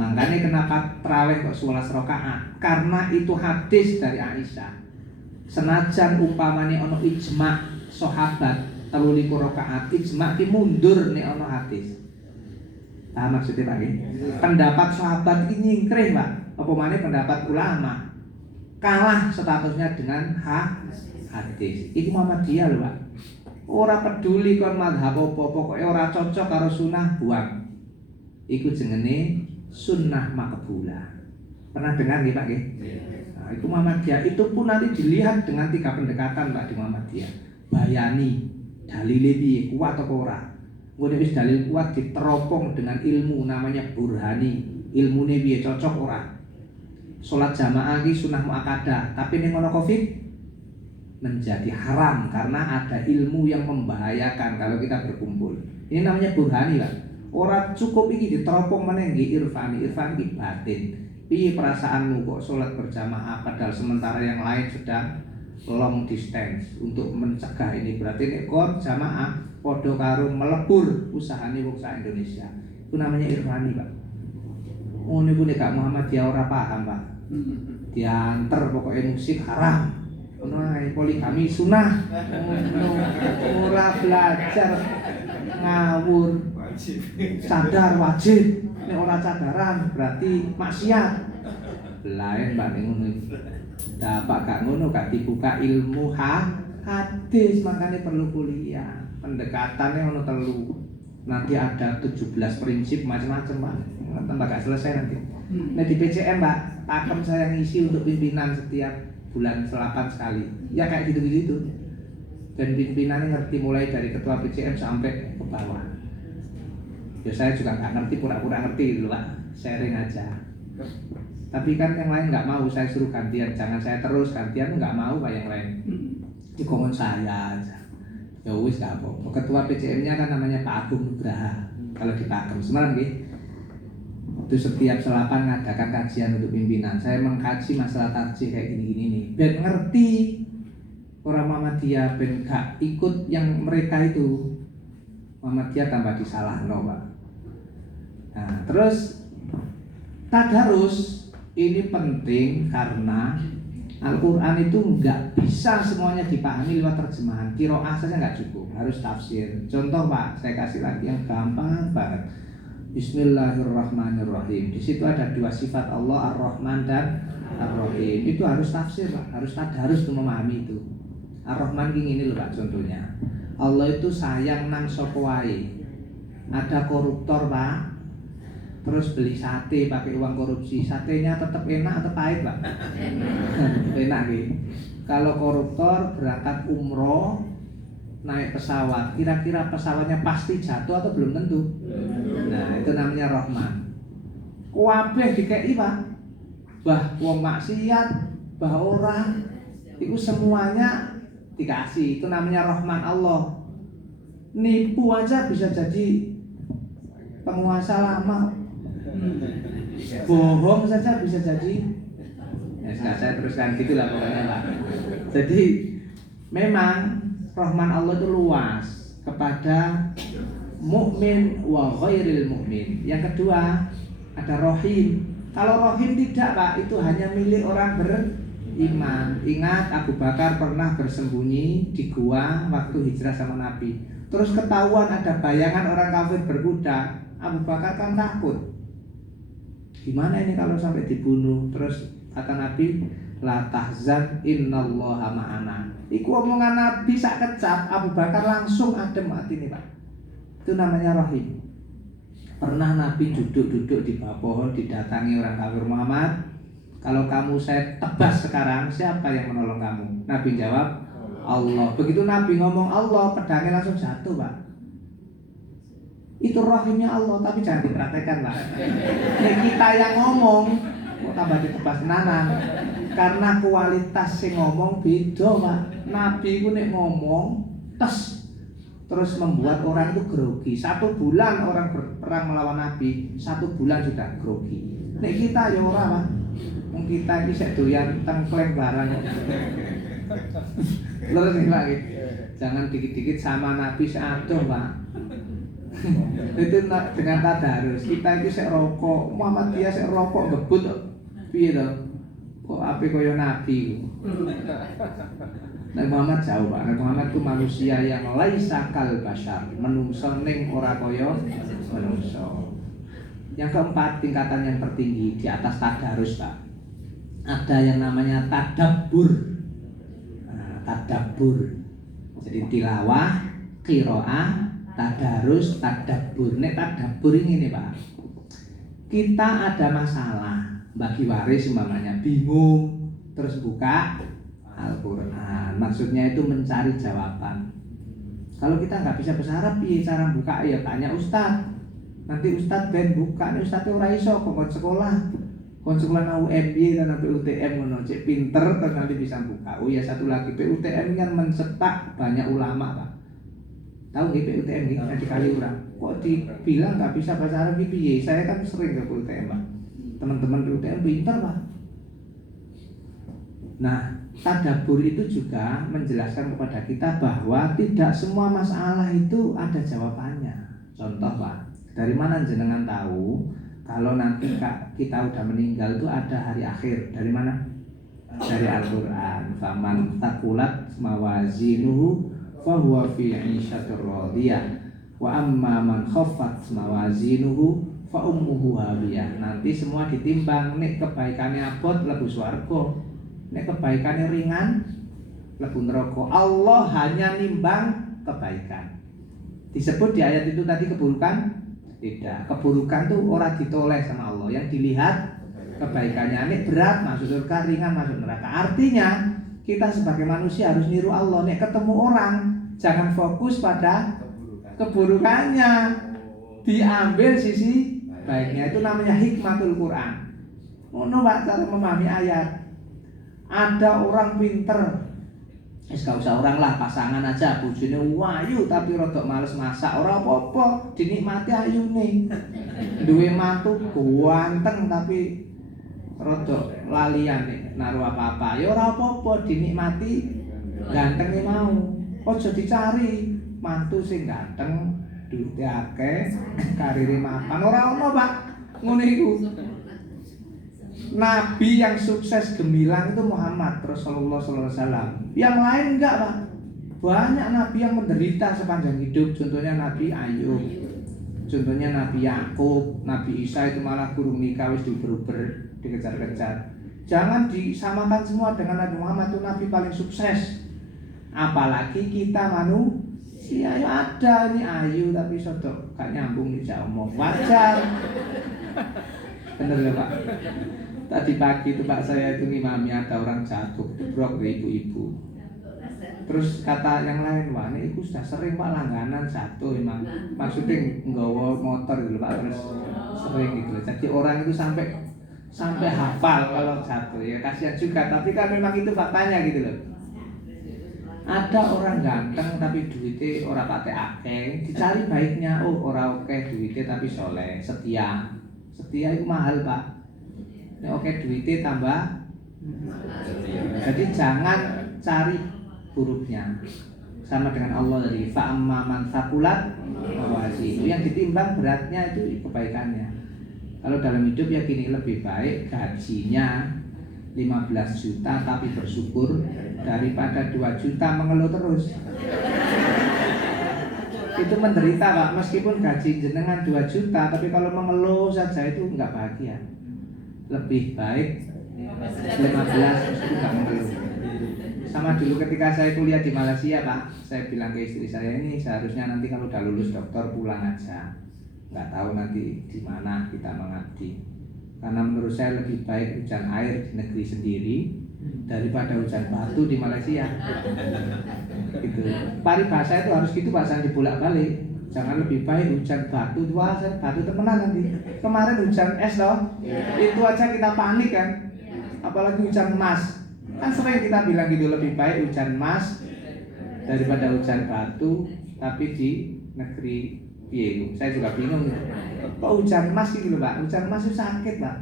Makanya kenapa tarawih kok 11 rakaat? Karena itu hadis dari Aisyah. Senajan umpamane ono ijma sahabat 23 rakaat, ijma ki mundur nek ono hadis. Paham maksudnya Pak? Pendapat sahabat ini nyingkrih Pak. Apa maneh pendapat ulama kalah statusnya dengan hadis. Iku Muhammadiyah lho Pak. Ora peduli kon mazhab apa, pokoke ora cocok karo sunnah buang. Iku jenenge sunnah maqbulah. Pernah dengar nggih Pak nggih? Nah, itu Muhammadiyah. Itu pun nanti dilihat dengan 3 pendekatan Pak di Muhammadiyah. Bayani dalile piye, kuat apa ora. Ngene wis dalil kuat diteropong dengan ilmu namanya burhani. Ilmune piye cocok ora. Salat jamaah iki sunnah muakkadah, tapi ning ono Covid menjadi haram karena ada ilmu yang membahayakan kalau kita berkumpul. Ini namanya burhani Pak. Ora cukup iki diteropong meneh nggih irfani. Irfan iki batin. Piye perasaanmu kok salat berjamaah padahal sementara yang lain sedang long distance untuk mencegah ini. Berarti nek kon jamaah padha karo melebur usahane wong sak Indonesia. Itu namanya irfani, Pak. Oh niku nek gak Muhammadiyah ora paham, Pak. Diantar pokoknya musik haram. Ono ae poligami sunah. Ora belajar ngawur. Sadar wajib. Nek ora sadaran berarti maksiat. Lain Mbak ning ngono iki. Dapat gak ngono gak dibuka ilmu hadis, makanya perlu kuliah. Pendekatannya ono 3. Nanti ada 17 prinsip macam-macam Pak. Tambah gak selesai nanti. Nah di PCM Pak, pakem saya ngisi untuk pimpinan setiap bulan 8 sekali. Ya kayak gitu-gitu. Dan pimpinannya ngerti mulai dari ketua PCM sampai ke bawah. Ya saya juga nggak ngerti, pura-pura ngerti gitu Pak. Sharing aja. Tapi kan yang lain nggak mau, saya suruh gantian. Jangan saya terus gantian, nggak mau Pak yang lain. Ini komen saya aja. Ya wis gak apa-apa. Ketua PCM-nya kan namanya Pak Agung Nugraha. Kalau di Pakem semalam gitu. Itu setiap selapan ngadakan kajian untuk pimpinan. Saya mengkaji masalah tarjih kayak gini-gini nih. Ben ngerti orang Muhammadiyah, ben gak ikut yang mereka itu. Muhammadiyah tambah disalahno Pak. Nah, terus tadarus ini penting karena Al-Quran itu nggak bisa semuanya dipahami lewat terjemahan. Qiraah saja nggak cukup, harus tafsir. Contoh Pak, saya kasih lagi yang gampang banget. Bismillahirrahmanirrahim. Di situ ada 2 sifat Allah, Ar-Rahman dan Ar-Rahim. Itu harus tafsir Pak, harus tadarus untuk memahami itu. Ar-Rahman ini loh Pak contohnya. Allah itu sayang nang sapa wae. Ada koruptor Pak, terus beli sate pakai uang korupsi, satenya tetap enak atau pahit Pak? Enak gitu. Kalau koruptor berangkat umroh naik pesawat, kira-kira pesawatnya pasti jatuh atau belum tentu? Nah itu namanya rahmat. Kuwabeh dikei Pak, bah wong maksiat, bah orang, itu semuanya dikasih. Itu namanya rahmat Allah. Nipu aja bisa jadi penguasa lama. Bohong saja bisa jadi. Ya nggak saya teruskan gitulah pokoknya Pak. Jadi memang rahmat Allah itu luas kepada mukmin wa ghairil mukmin. Yang kedua ada rohim. Kalau rohim tidak Pak, itu hanya milik orang beriman. Ingat Abu Bakar pernah bersembunyi di gua waktu hijrah sama Nabi. Terus ketahuan ada bayangan orang kafir berkuda. Abu Bakar kan takut. Gimana ini kalau sampai dibunuh? Terus kata Nabi, la tahzan innallaha ma'ana. Iku omongan Nabi sak kecap, Abu Bakar langsung adem hati nih Pak. Itu namanya rohim. Pernah Nabi duduk-duduk di bawah pohon, didatangi orang kafir, Muhammad, kalau kamu saya tebas sekarang, siapa yang menolong kamu? Nabi jawab, Allah. Begitu Nabi ngomong Allah, pedangnya langsung jatuh Pak. Itu rahimnya Allah, tapi jangan dipraktekkan Pak. Kita yang ngomong, kok tambah ditebas tenanan. Karena kualitas yang ngomong beda Pak. Nabi itu nek ngomong, terus membuat orang itu grogi. 1 bulan orang berperang melawan Nabi, 1 bulan sudah grogi. Nek kita ya ora Pak. Wong kita iki sik doyan tengkleng barang. Lurus nih Pak. Jangan dikit-dikit sama Nabi seadoh Pak. Itu dengan tadarus. Kita itu sik rokok, Muhammadiyah sik rokok ngebut piye to? Kok ape kaya Nabi. Nabi Muhammad jauh Pak. Nabi Muhammad itu manusia yang laisa kal bashar, menungso ning ora kaya menungso. Yang keempat, tingkatan yang tertinggi di atas tadarus Pak. Ada yang namanya tadabbur. Nah, tadabbur. Jadi tilawah, qiraah, tadarus, tadabbur. Nek tadabbur ini nih Pak. Kita ada masalah, bagi waris umpamanya bingung, terus buka Al-Quran. Maksudnya itu mencari jawaban. Kalau kita nggak bisa bahasa Arab, cara buka ya tanya Ustadz. Nanti Ustadz ben buka, nih Ustadz ora iso kok sekolah. Kon sekolah UMY dan PUTM ngono cek pinter terus nanti bisa buka. Oh ya satu lagi PUTM kan mencetak banyak ulama Pak. Tahu nggih PUTM nggih di Kaliurang. Kok dibilang nggak bisa bahasa Arab piye? Saya kan sering ke PUTM Pak. Teman-teman PUTM pinter Pak. Nah, tadabbur itu juga menjelaskan kepada kita bahwa tidak semua masalah itu ada jawabannya. Contoh Pak, dari mana jenengan tahu kalau nanti kita udah meninggal itu ada hari akhir? Dari mana? Dari Al-Quran. Faman takulat mawazinuhu fahuwa fi 'ishatir radiyah wa amma man khaffat mawazinuhu fa ummuhu hawiyah. Nanti semua ditimbang, nek kebaikannya abot lebu swarga, nek kebaikannya ringan lebu neraka. Allah hanya nimbang kebaikan. Disebut di ayat itu tadi keburukan? Tidak. Keburukan tuh orang ditoleh sama Allah. Yang dilihat kebaikannya. Nek berat masuk surga, ringan masuk neraka. Artinya kita sebagai manusia harus niru Allah. Nek ketemu orang jangan fokus pada keburukannya, diambil sisi baiknya. Itu namanya hikmatul Quran. Ngono Pak cara memahami ayat. Ada orang pinter, gak usah orang lah, pasangan aja, bojone wayu tapi rodok males masak, ora apa-apa, dinikmati ayune. Duwe mantu ganteng tapi rodok lalian nek naruh apa-apa, ya ora apa-apa, dinikmati gantenge mau. Ojo dicari mantu sing ganteng, duwite akeh, karire mapan, ora ono Pak. Ngono iku. Nabi yang sukses gemilang itu Muhammad Rasulullah SAW. Yang lain enggak Pak. Banyak Nabi yang menderita sepanjang hidup. Contohnya Nabi Ayub, contohnya Nabi Yakub, Nabi Isa itu malah kurung nikah wis diuber-uber, dikejar-kejar. Jangan disamakan semua dengan Nabi Muhammad. Itu Nabi paling sukses. Apalagi kita manusia. Ya ada ini Ayu tapi sodok gak nyambung dijak omong. Wajar. Bener ya Pak. Tadi pagi itu Pak saya itu ngimami ada orang jatuh jebrok ke ibu-ibu. Terus kata yang lain, wah ini aku sudah sering Pak langganan jatuh emang. Maksudnya nggawa motor gitu Pak, terus sering gitu. Jadi orang itu sampai hafal kalau jatuh ya kasihan juga. Tapi kan memang itu faktanya gitu loh. Ada orang ganteng tapi duitnya ora pate akeh, dicari baiknya, oh ora oke duitnya tapi soleh, setia. Setia itu mahal Pak. Ini oke duitnya tambah. Jadi jangan cari buruknya. Sama dengan Allah dari fa'amma man thaqulat mawazinu, yang ditimbang beratnya itu kebaikannya. Kalau dalam hidup ya gini, lebih baik gajinya 15 juta tapi bersyukur daripada 2 juta mengeluh terus. Itu menderita Pak, meskipun gaji jenengan 2 juta tapi kalau mengeluh saja itu enggak bahagia. Lebih baik 15 meskipun enggak mengeluh. Sama dulu ketika saya kuliah di Malaysia Pak, saya bilang ke istri saya, ini seharusnya nanti kalau udah lulus doktor pulang aja, nggak tahu nanti di mana kita mengabdi. Karena menurut saya lebih baik hujan air di negeri sendiri daripada hujan batu di Malaysia. Gitu. Paribasa itu harus gitu Pak, jangan dibolak-balik. Jangan lebih baik hujan batu, wah batu temenan nanti. Kemarin hujan es loh, itu aja kita panik kan, apalagi hujan emas. Kan sering kita bilang gitu, lebih baik hujan emas daripada hujan batu. Tapi di negeri piye, saya juga bingung kok hujan emas gitu loh Pak. Hujan emas itu sakit Pak.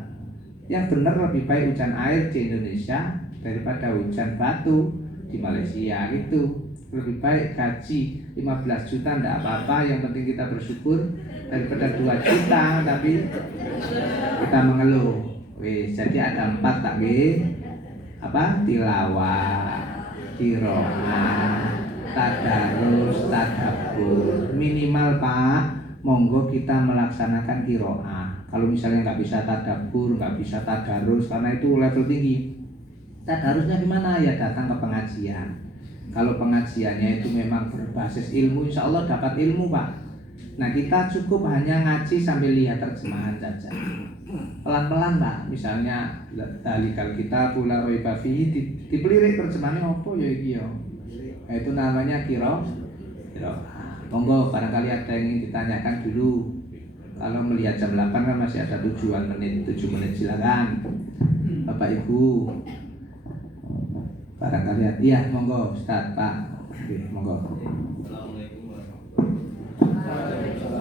Yang benar lebih baik hujan air di Indonesia daripada hujan batu di Malaysia gitu. Lebih baik gaji 15 juta enggak apa-apa, yang penting kita bersyukur, daripada 2 juta tapi kita mengeluh. Wih, jadi ada 4 tak nggih? Apa? Tilawah, qiraah, tadarus, tadabbur. Minimal Pak, monggo kita melaksanakan qiraah. Kalau misalnya nggak bisa tadabbur, nggak bisa tadarus karena itu level tinggi. Tadarusnya gimana? Ya datang ke pengajian. Kalau pengajiannya itu memang berbasis ilmu, insya Allah dapat ilmu Pak. Nah kita cukup hanya ngaji sambil lihat terjemahan saja. Pelan-pelan Pak, misalnya dalikal kita pula roiba fihi dipelirik terjemahannya apa ya iki ya. Nah, itu namanya qiraah. Monggo barangkali ada yang ingin ditanyakan dulu. Kalau melihat jam 8 kan masih ada 7 menit silakan. Bapak Ibu. Barangkali ada. Iya, monggo Ustaz Pak. Oke, monggo. Assalamualaikum warahmatullahi wabarakatuh.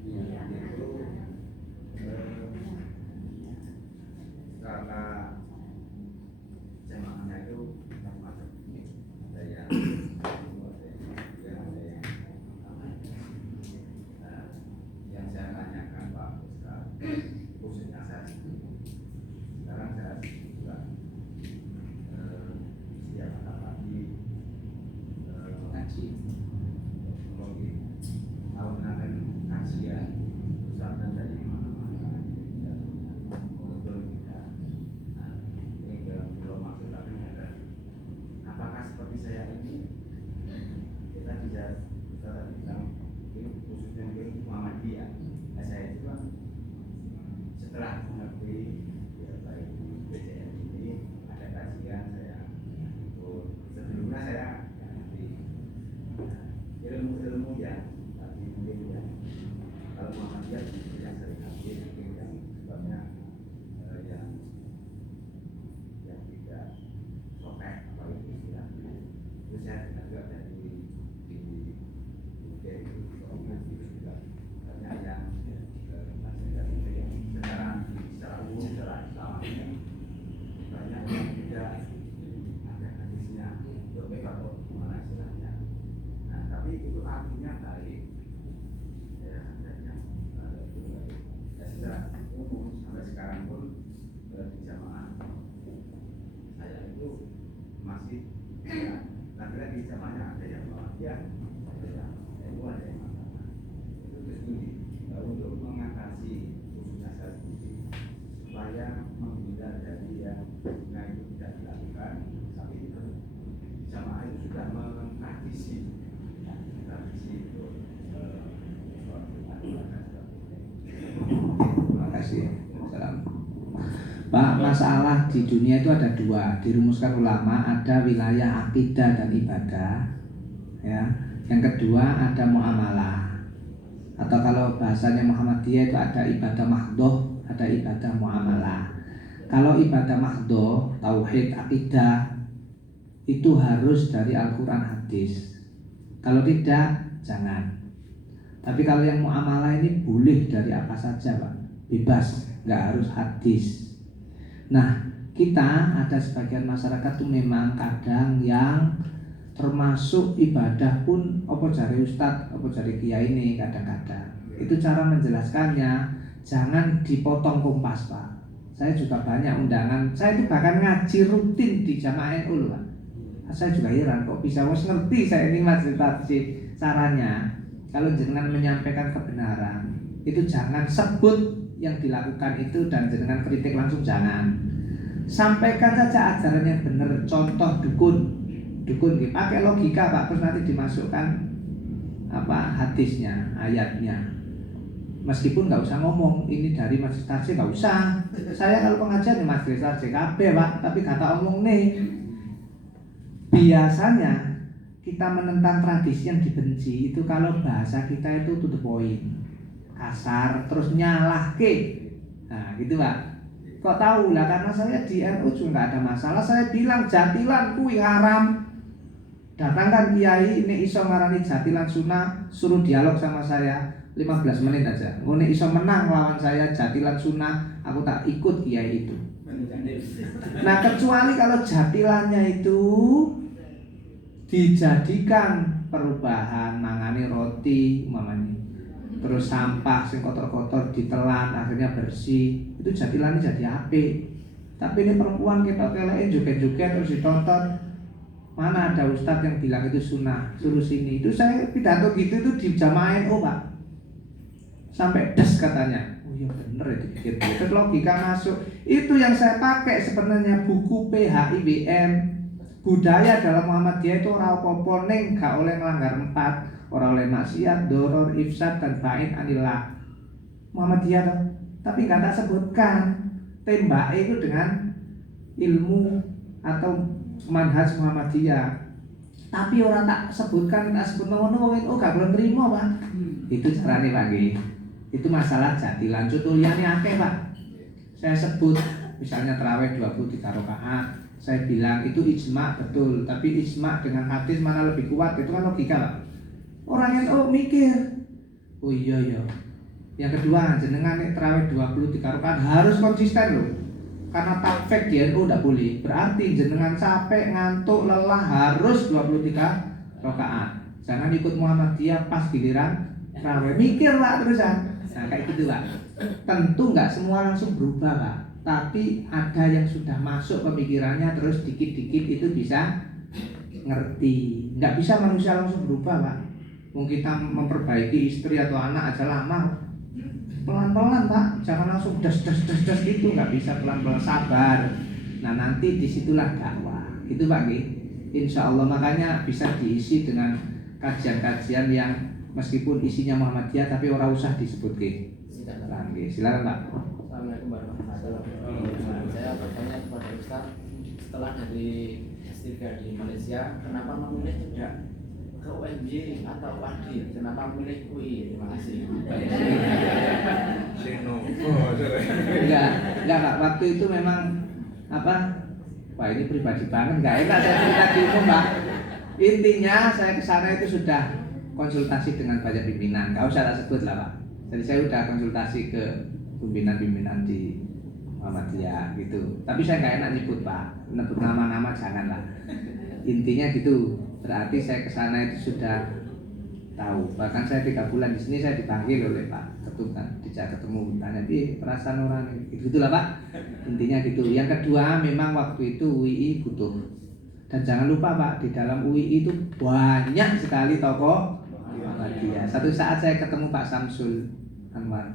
Saya itu karena jemaahnya itu macam-macam, ada yang yang saya tanyakan Pak Ustaz, khususnya saya sekarang saya juga setiap pagi ngaji, kalau mengenai kajian Ustaz dari mana-mana betul tidak. Nah, ini belum maksud tapi ada. Apakah seperti saya ini kita bisa Ustaz bilang ini khususnya mungkin Muhammadiyah. Nah, saya juga setelah mengerti ya, baik di BCM ini ada kajian, saya ikut. Sebelumnya saya ngerti ilmu-ilmu ya, tapi mungkin ya kalau Muhammadiyah yang sering hadir mungkin yang sebabnya yang tidak sokeh apalagi istilahnya. Itu saya dengar juga dari di UK itu juga banyak yang secara umum secara Islam banyak yang tidak ada hadisnya untuk atau mana istilahnya. Nah tapi itu artinya baik ya, adanya itu baik. Ya, secara umum sampai sekarang pun di jamaah saya semuanya ada yang bahagia, ada yang itu ada yang masalah. Itu setuju. Untuk mengatasi khususnya saya setuju supaya menghindar dari yang nah itu tidak dilakukan, tapi itu jamaah itu sudah mengkritisi itu. Terima kasih. Salam. Pak, masalah di dunia itu ada dua, dirumuskan ulama, ada wilayah akidah dan ibadah, ya. Yang kedua ada muamalah, atau kalau bahasanya Muhammadiyah itu ada ibadah mahdhoh, ada ibadah muamalah. Kalau ibadah mahdhoh, tauhid, akidah, itu harus dari Al-Quran hadis. Kalau tidak, jangan. Tapi kalau yang muamalah ini boleh dari apa saja, Pak, bebas, nggak harus hadis. Nah, kita ada sebagian masyarakat tuh memang kadang yang termasuk ibadah pun opo jari ustad, opo jari kiai ini kadang-kadang. Itu cara menjelaskannya, jangan dipotong kompas, Pak. Saya juga banyak undangan, saya itu bahkan ngaji rutin di Jamaah NU, Pak. Saya juga heran kok bisa ngerti saya ini majelis caranya. Kalau jenengan menyampaikan kebenaran, itu jangan sebut yang dilakukan itu dan jenengan kritik langsung, jangan. Sampaikan saja ajaran yang benar. Contoh dukun pakai logika, Pak, terus nanti dimasukkan hadisnya, ayatnya. Meskipun nggak usah ngomong ini dari majelis tarjih, nggak usah. Saya kalau pengajian di majelis tarjih kabeh, Pak, tapi kata omong nih. Biasanya kita menentang tradisi yang dibenci itu kalau bahasa kita itu to the point, kasar, terus nyalahke. Nah gitu, Pak. Kok tahu lah, karena saya di NU juga nggak ada masalah. Saya bilang jatilan kuwi haram. Datangkan kiai ini iso ngarani jatilan sunnah, suruh dialog sama saya 15 menit aja. Ngene iso menang lawan saya jatilan sunnah, aku tak ikut kiai itu. Nah kecuali kalau jatilannya itu dijadikan perubahan, mangani roti umpamanya, terus sampah sing kotor-kotor ditelan akhirnya bersih, itu jatilannya jadi apik. Tapi ini perempuan kita kelein joget-joget terus ditonton, mana ada ustadz yang bilang itu sunnah, suruh sini. Itu saya pidato gitu itu di Jamaah NU, Pak, sampai des katanya. Oh iya bener itu pikir itu logika masuk. Itu yang saya pakai sebenarnya buku PHIWM. Budaya dalam Muhammadiyah itu ora apa-apa ning gak oleh melanggar 4, ora oleh maksiat, doror, ifsad dan ba'in anillah. Muhammadiyah toh. Tapi gak tak sebutkan tembak itu dengan ilmu atau manhaj Muhammadiyah. Tapi orang tak sebutkan, tak sebut ngono wong NU gak belum terima, Pak. Itu carane, Pak nggih. Itu masalah jatilan. Contohnya akeh, Pak. Saya sebut misalnya tarawih 23 rakaat. Saya bilang itu ijma betul, tapi ijma dengan hadis mana lebih kuat, itu kan logika, Pak. Orang yang mikir, oh iya. Yang kedua, jenengan nek tarawih 23 rakaat harus konsisten loh. Karena takfik di NU tidak boleh. Berarti jenengan capek, ngantuk, lelah harus 23 rakaat. Jangan ikut Muhammadiyah pas giliran tarawih. Mikirlah terusan. Nah kayak gitu, Pak. Tentu nggak semua langsung berubah, Pak. Tapi ada yang sudah masuk pemikirannya, terus dikit-dikit itu bisa ngerti. Nggak bisa manusia langsung berubah, Pak. Mungkin kita memperbaiki istri atau anak aja lama. Pelan-pelan, Pak. Jangan langsung das gitu. Nggak bisa, pelan-pelan, sabar. Nah nanti disitulah dakwah. Itu, Pak, insya Allah. Makanya bisa diisi dengan kajian-kajian yang meskipun isinya Muhammadiyah tapi orang usah disebut silakan, Pak. Assalamualaikum warahmatullahi wabarakatuh. Saya bertanya kepada Ustaz, setelah dari S3 di Malaysia, kenapa memilih tidak ke UNJ atau Wadi? Kenapa memilih UI? Terima kasih. Enggak, Pak. Waktu itu memang wah ini pribadi banget, nggak enak saya cerita di umum, Pak. Intinya saya kesana itu sudah konsultasi dengan banyak pimpinan, nggak usah tak sebut lah, Pak. Jadi saya sudah konsultasi ke pimpinan-pimpinan di Muhammadiyah gitu. Tapi saya nggak enak nyebut, Pak. Nyebut nama-nama janganlah. Intinya gitu. Berarti saya kesana itu sudah tahu. Bahkan saya 3 bulan di sini saya dipanggil oleh Pak Ketum, dijak ketemu, tanya perasaan orang gitu, gitulah, Pak. Intinya gitu. Yang kedua, memang waktu itu UI butuh Dan jangan lupa Pak, di dalam UII itu banyak sekali tokoh Muhammadiyah. Satu saat saya ketemu Pak Samsul Anwar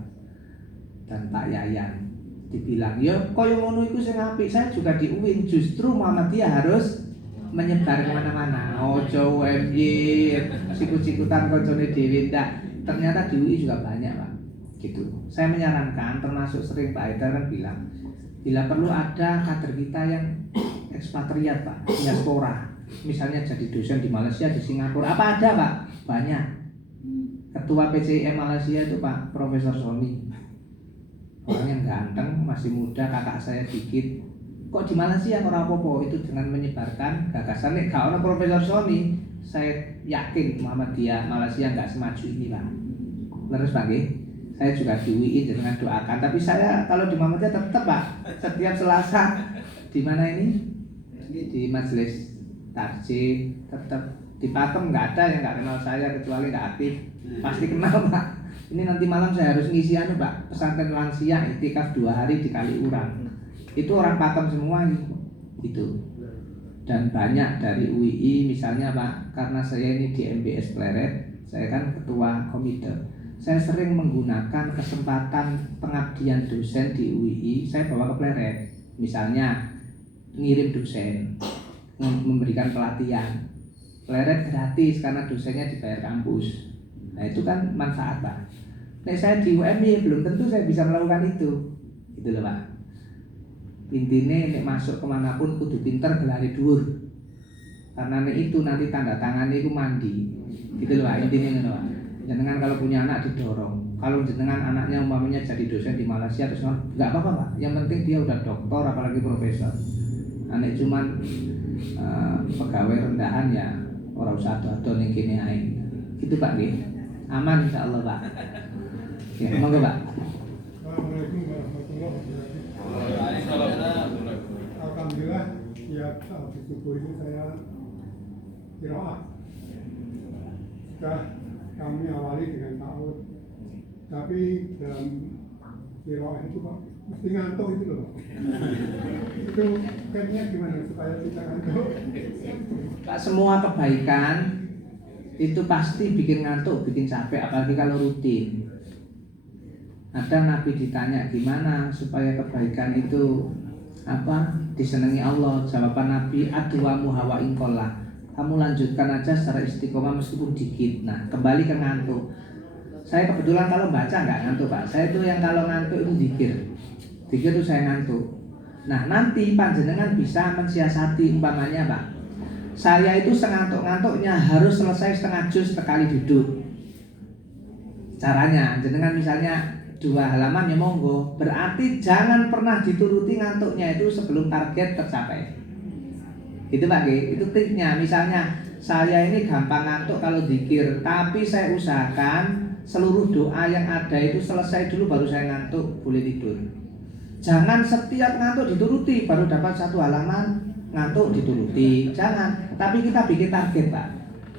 dan Pak Yayan, dibilang, yo koyo ngono iku sing apik. Saya juga di UIN, justru Muhammadiyah harus menyebar kemana-mana. Ojo UMY, sikut-sikutan koncone dhewe ndak. Ternyata di UI juga banyak Pak. Gitu. Saya menyarankan, termasuk sering Pak Haidar kan bilang, bila perlu ada kader kita yang ekspatriat Pak, diaspora. Misalnya jadi dosen di Malaysia, di Singapura, apa ada Pak? Banyak. Ketua PCIM Malaysia itu Pak Profesor Sony. Orang yang ganteng, masih muda, kakak saya dikit. Kok di Malaysia ora apa-apa? Itu dengan menyebarkan gagasan. Nek gak ono Profesor Sony, saya yakin Muhammadiyah Malaysia nggak semaju ini Pak. Terus Pak nggih, saya juga di UI dengan doakan. Tapi saya kalau di Muhammadiyah tetap Pak, setiap Selasa di mana ini? Di majelis tarjih, tetap di Pakem nggak ada yang nggak kenal saya kecuali nggak aktif. Pasti kenal Pak. Ini nanti malam saya harus ngisi Pak, pesantren lansia iktikaf 2 hari di Kaliurang. Itu orang Pakem semua gitu. Dan banyak dari UII misalnya Pak, karena saya ini di MBS Pleret, saya kan ketua komite. Saya sering menggunakan kesempatan pengabdian dosen di UII, saya bawa ke Pleret. Misalnya ngirim dosen, memberikan pelatihan. Pleret gratis karena dosennya dibayar kampus. Nah itu kan manfaat Pak. Nek saya di UMY belum tentu saya bisa melakukan itu. Gitu loh Pak. Intinya nek masuk kemanapun kudu pinter gelari dhuwur. Karena nek itu nanti tanda tangannya itu mandi. Gitu loh Pak, intinya ngono Pak. Jenengan kalau punya anak didorong. Kalau jenengan anaknya umpamanya jadi dosen di Malaysia terus nggak apa-apa Pak. Yang penting dia udah doktor apalagi profesor. Anek cuman pegawai rendahan ya ora usah ado-ado ning kene ae. Gitu Pak nggih. Aman insyaallah Pak. Ya, monggo Pak. Assalamualaikum warahmatullahi wabarakatuh. Alhamdulillah, ya habis subuh ini saya qiraat. Sudah kami awali dengan ta'awud. Tapi dalam qiraat itu Pak, mesti ngantuk itu loh. Itu kayaknya gimana supaya kita ngantuk? Pak, semua kebaikan itu pasti bikin ngantuk, bikin capek, apalagi kalau rutin. Ada Nabi ditanya gimana supaya kebaikan itu disenangi Allah. Jawaban Nabi, adwamu hawa inqallah. Kamu lanjutkan aja secara istiqomah meskipun dikit. Nah, kembali ke ngantuk. Saya kebetulan kalau baca nggak ngantuk Pak. Saya itu yang kalau ngantuk itu zikir. Zikir itu saya ngantuk. Nah, nanti panjenengan bisa mensiasati umpamanya Pak. Saya itu sengantuk-ngantuknya harus selesai setengah juz sekali duduk. Caranya, jenengan misalnya 2 halaman ya monggo. Berarti jangan pernah dituruti ngantuknya itu sebelum target tercapai. Gitu Pak, itu triknya. Misalnya saya ini gampang ngantuk kalau zikir, tapi saya usahakan seluruh doa yang ada itu selesai dulu baru saya ngantuk, boleh tidur. Jangan setiap ngantuk dituruti, baru dapat 1 halaman ngantuk dituruti. Jangan, tapi kita bikin target Pak.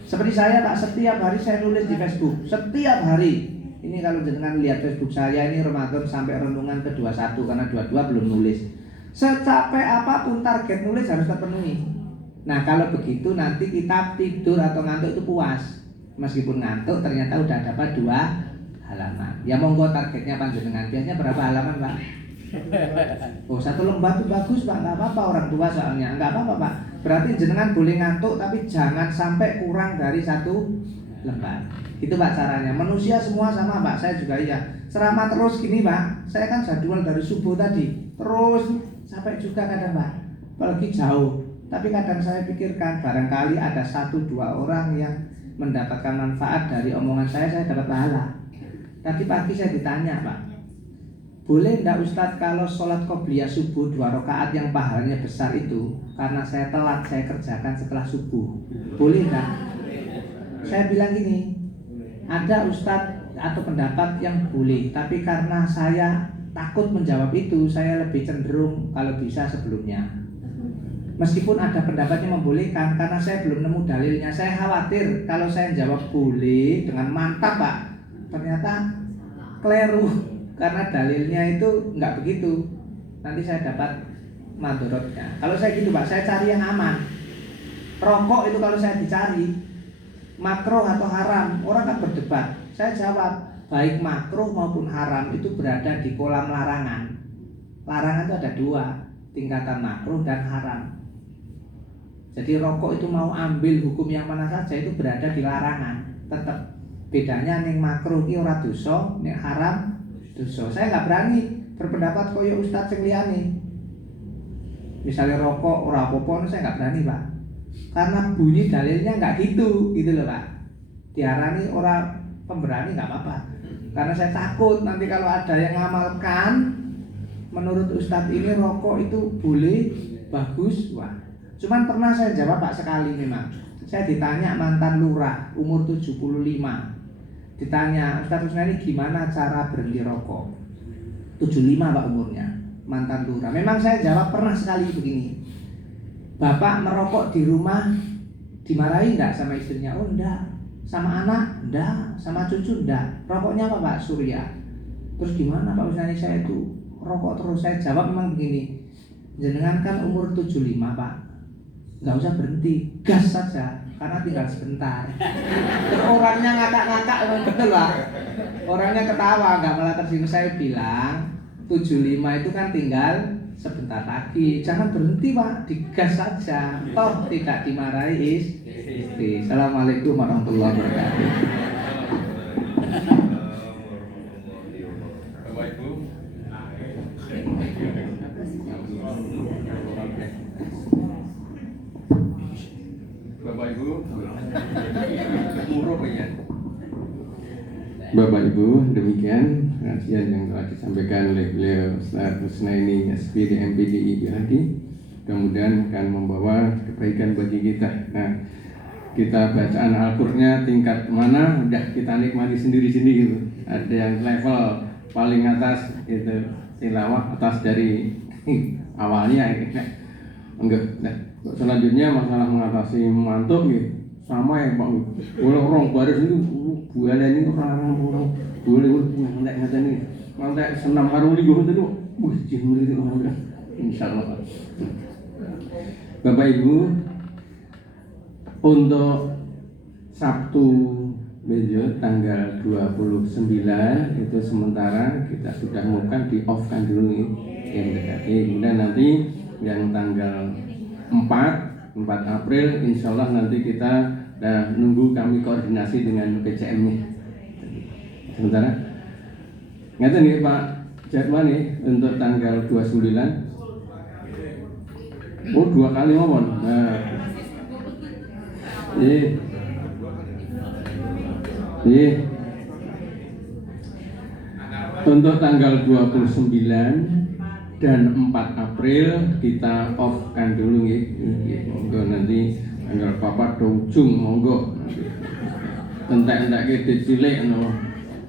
Seperti saya Pak, setiap hari saya nulis di Facebook. Setiap hari. Ini kalau jenengan lihat Facebook saya ini Ramadan sampai renungan ke-21 karena 22 belum nulis. Secapek apapun target nulis harus terpenuhi. Nah kalau begitu nanti kita tidur atau ngantuk itu puas. Meskipun ngantuk ternyata udah dapat 2 halaman. Ya monggo targetnya panjenengan. Biasanya berapa halaman Pak? Oh 1 lembar itu bagus Pak, nggak apa-apa, orang tua soalnya nggak apa-apa Pak. Berarti jenengan boleh ngantuk tapi jangan sampai kurang dari 1 lembar. Itu Pak caranya. Manusia semua sama Pak, saya juga iya. Ceramah terus gini Pak, saya kan jadwal dari subuh tadi terus sampai juga kadang Pak, apalagi jauh. Tapi kadang saya pikirkan barangkali ada 1-2 orang yang mendapatkan manfaat dari omongan saya dapat pahala. Tadi pagi saya ditanya Pak, boleh enggak Ustadz kalau sholat qobliyah subuh 2 rakaat yang pahalanya besar itu karena saya telat saya kerjakan setelah subuh, boleh enggak? Saya bilang gini, ada Ustadz atau pendapat yang boleh, tapi karena saya takut menjawab itu, saya lebih cenderung kalau bisa sebelumnya. Meskipun ada pendapat yang membolehkan, karena saya belum nemu dalilnya. Saya khawatir kalau saya jawab boleh dengan mantap Pak, ternyata keliru karena dalilnya itu nggak begitu. Nanti saya dapat madorotnya. Kalau saya gitu Pak, saya cari yang aman. Rokok itu kalau saya dicari makruh atau haram, orang kan berdebat. Saya jawab, baik makruh maupun haram itu berada di kolam larangan. Larangan itu ada dua, tingkatan makruh dan haram. Jadi rokok itu mau ambil hukum yang mana saja itu berada di larangan. Tetap bedanya ning makruh iki ora dosa, nek haram dosa. Saya nggak berani berpendapat koyo ustadz sing liyane. Misalnya rokok ora apa-apa, saya nggak berani, Pak. Karena bunyi dalilnya nggak gitu loh, Pak. Diarani orang pemberani nggak apa-apa. Karena saya takut nanti kalau ada yang ngamalkan menurut ustadz ini rokok itu boleh, bagus, wah. Cuman pernah saya jawab Pak sekali memang. Saya ditanya mantan lurah umur 75. Ditanya, Ustadz Rusnani gimana cara berhenti rokok? 75 Pak umurnya, mantan lurah. Memang saya jawab pernah sekali begini. Bapak merokok di rumah dimarahi enggak sama istrinya? Oh enggak. Sama anak? Enggak. Sama cucu? Enggak. Rokoknya apa Pak? Surya. Terus gimana Pak Rusnani saya itu rokok terus? Saya jawab memang begini. Jenengan kan umur 75 Pak, nggak usah berhenti, gas saja karena tinggal sebentar. Terus orangnya ngakak-ngakak, memang betul Pak. Orangnya ketawa, nggak malah tersinggung. Saya bilang 75 itu kan tinggal sebentar lagi, jangan berhenti Pak, digas saja. Toh tidak dimarahi istri. Assalamualaikum warahmatullahi wabarakatuh. Bapak Ibu, Bapak Ibu, Bapak Ibu, demikian kajian yang telah disampaikan oleh beliau Ustaz Rusnaini SPD MPDI BHD. Kemudian akan membawa kebaikan bagi kita. Nah, kita bacaan Al-Qur'annya tingkat mana udah kita nikmati sendiri-sendiri gitu. Ada yang level paling atas itu tilawah atas dari awalnya enggak. Nah, selanjutnya masalah mengatasi mantuk gitu. Sama ya Pak. Orang baris itu bualan ini orang boleh ngantek ini. Ngantek senam karo ligo itu. Wih, jemur itu orang. Insyaallah. Bapak Ibu, untuk Sabtu besok tanggal 29 itu sementara kita sudah mukan di off kan dulu yang dekat. Kemudian nanti yang tanggal 4 April insya Allah nanti kita nunggu kami koordinasi dengan PCM-nya. Sementara ngerti nih Pak jadwal nih untuk tanggal 29. Oh 2 kali ngomong. Nah, untuk tanggal 29 dan 4 April kita off kan dulu monggo nanti tanggal 4 do ujung monggo entek-entek gedhe cilik no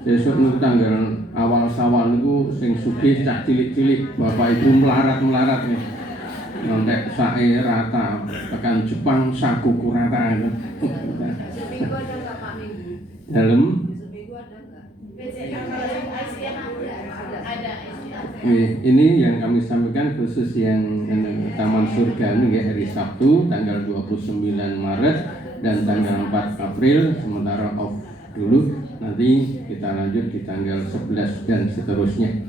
besok niku tanggal awal Syawal niku sing sugih cah cilik-cilik Bapak Ibu melarat nih nontek sae rata tekan Jepang sakuku rata itu seminggu ada nggak Pak Minggu? dalam Seminggu ada nggak? Ada. Ini yang kami sampaikan khusus yang Taman Surga ini ya, hari Sabtu tanggal 29 Maret dan tanggal 4 April sementara off dulu, nanti kita lanjut di tanggal 11 dan seterusnya.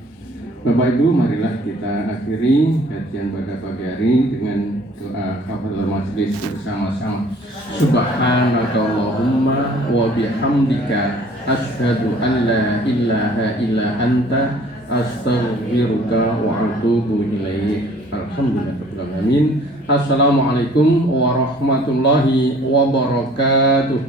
Bapak Ibu, marilah kita akhiri kajian pada pagi hari dengan doa kafaratul majlis bersama-sama. Subhanakallahumma wa bihamdika asyhadu an la ilaha illa anta astaghfiruka wa atubu ilaik. Alhamdulillahirabbil alamin. Assalamualaikum warahmatullahi wabarakatuh.